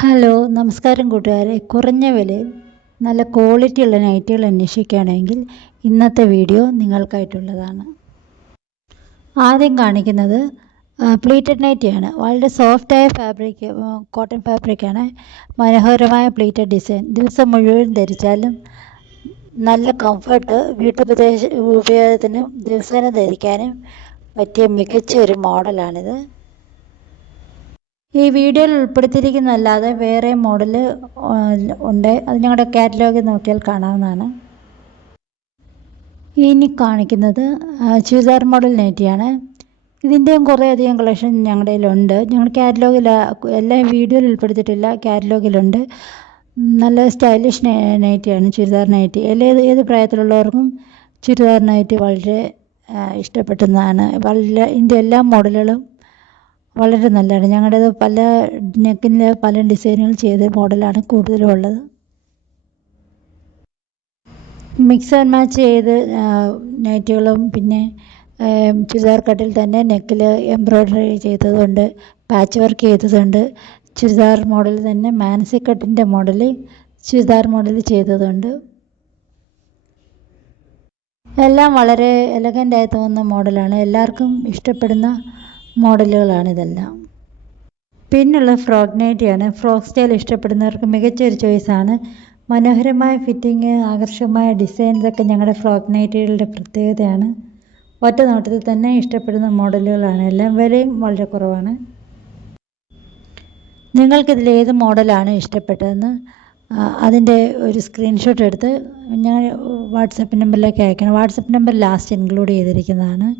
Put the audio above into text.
Hello നമസ്കാരം കൂട്ടുകാരെ. കുറഞ്ഞ വിലയിൽ നല്ല ക്വാളിറ്റിയുള്ള നൈറ്റികൾ അന്വേഷിക്കുകയാണെങ്കിൽ ഇന്നത്തെ വീഡിയോ നിങ്ങൾക്കായിട്ടുള്ളതാണ്. ആദ്യം കാണിക്കുന്നത് പ്ലീറ്റഡ് നൈറ്റിയാണ്. വളരെ സോഫ്റ്റായ ഫാബ്രിക്, കോട്ടൺ ഫാബ്രിക്കാണ്. മനോഹരമായ പ്ലീറ്റഡ് ഡിസൈൻ. ദിവസം മുഴുവൻ ധരിച്ചാലും നല്ല കംഫർട്ട്, ഉപയോഗത്തിനും ദിവസേന ധരിക്കാനും പറ്റിയ മികച്ച ഒരു മോഡലാണിത്. ഈ വീഡിയോയിൽ ഉൾപ്പെടുത്തിയിരിക്കുന്നതല്ലാതെ വേറെ മോഡൽ ഉണ്ട്. അത് ഞങ്ങളുടെ കാറ്റലോഗിൽ നോക്കിയാൽ കാണാവുന്നതാണ്. ഇനി കാണിക്കുന്നത് ചുരിദാർ മോഡൽ നൈറ്റിയാണ്. ഇതിൻ്റെയും കുറേയധികം കളക്ഷൻ ഞങ്ങളുടെ കയ്യിലുണ്ട്. ഞങ്ങളുടെ കാറ്റലോഗിൽ എല്ലാം വീഡിയോയിൽ ഉൾപ്പെടുത്തിയിട്ടില്ല, കാറ്റലോഗിലുണ്ട്. നല്ല സ്റ്റൈലിഷ് നൈറ്റിയാണ് ചുരിദാർ നൈറ്റി. ഏത് പ്രായത്തിലുള്ളവർക്കും ചുരിദാർ നൈറ്റി വളരെ ഇഷ്ടപ്പെടുന്നതാണ്. ഇതിൻ്റെ എല്ലാ മോഡലുകളും വളരെ നല്ലതാണ്. ഞങ്ങളുടേത് പല നെക്കിന് പല ഡിസൈനുകൾ ചെയ്ത മോഡലാണ് കൂടുതലും ഉള്ളത്. മിക്സ് ആൻഡ് മാച്ച് ചെയ്ത് നൈറ്റുകളും പിന്നെ ചുരിദാർ കട്ടിൽ തന്നെ നെക്കിൽ എംബ്രോയ്ഡറി ചെയ്തതുണ്ട്, പാച്ച് വർക്ക് ചെയ്തതുണ്ട്. ചുരിദാർ മോഡൽ തന്നെ മാനസി കട്ടിൻ്റെ മോഡൽ ചുരിദാർ മോഡൽ ചെയ്തതുണ്ട്. എല്ലാം വളരെ എലഗൻ്റായി തോന്നുന്ന മോഡലാണ്. എല്ലാവർക്കും ഇഷ്ടപ്പെടുന്ന മോഡലുകളാണിതെല്ലാം. പിന്നുള്ള ഫ്രോക്ക് നൈറ്റിയാണ്. ഫ്രോക്ക് സ്റ്റൈൽ ഇഷ്ടപ്പെടുന്നവർക്ക് മികച്ചൊരു ചോയ്സാണ്. മനോഹരമായ ഫിറ്റിങ്, ആകർഷകമായ ഡിസൈൻ, ഇതൊക്കെ ഞങ്ങളുടെ ഫ്രോക്ക് നൈറ്റികളുടെ പ്രത്യേകതയാണ്. ഒറ്റ നോട്ടത്തിൽ തന്നെ ഇഷ്ടപ്പെടുന്ന മോഡലുകളാണ് എല്ലാം. വിലയും വളരെ കുറവാണ്. നിങ്ങൾക്കിതിൽ ഏത് മോഡലാണ് ഇഷ്ടപ്പെട്ടതെന്ന് അതിൻ്റെ ഒരു സ്ക്രീൻഷോട്ട് എടുത്ത് ഞാൻ വാട്സപ്പ് നമ്പറിലേക്ക് അയക്കണം. WhatsApp number last include ചെയ്തിരിക്കുന്നതാണ്.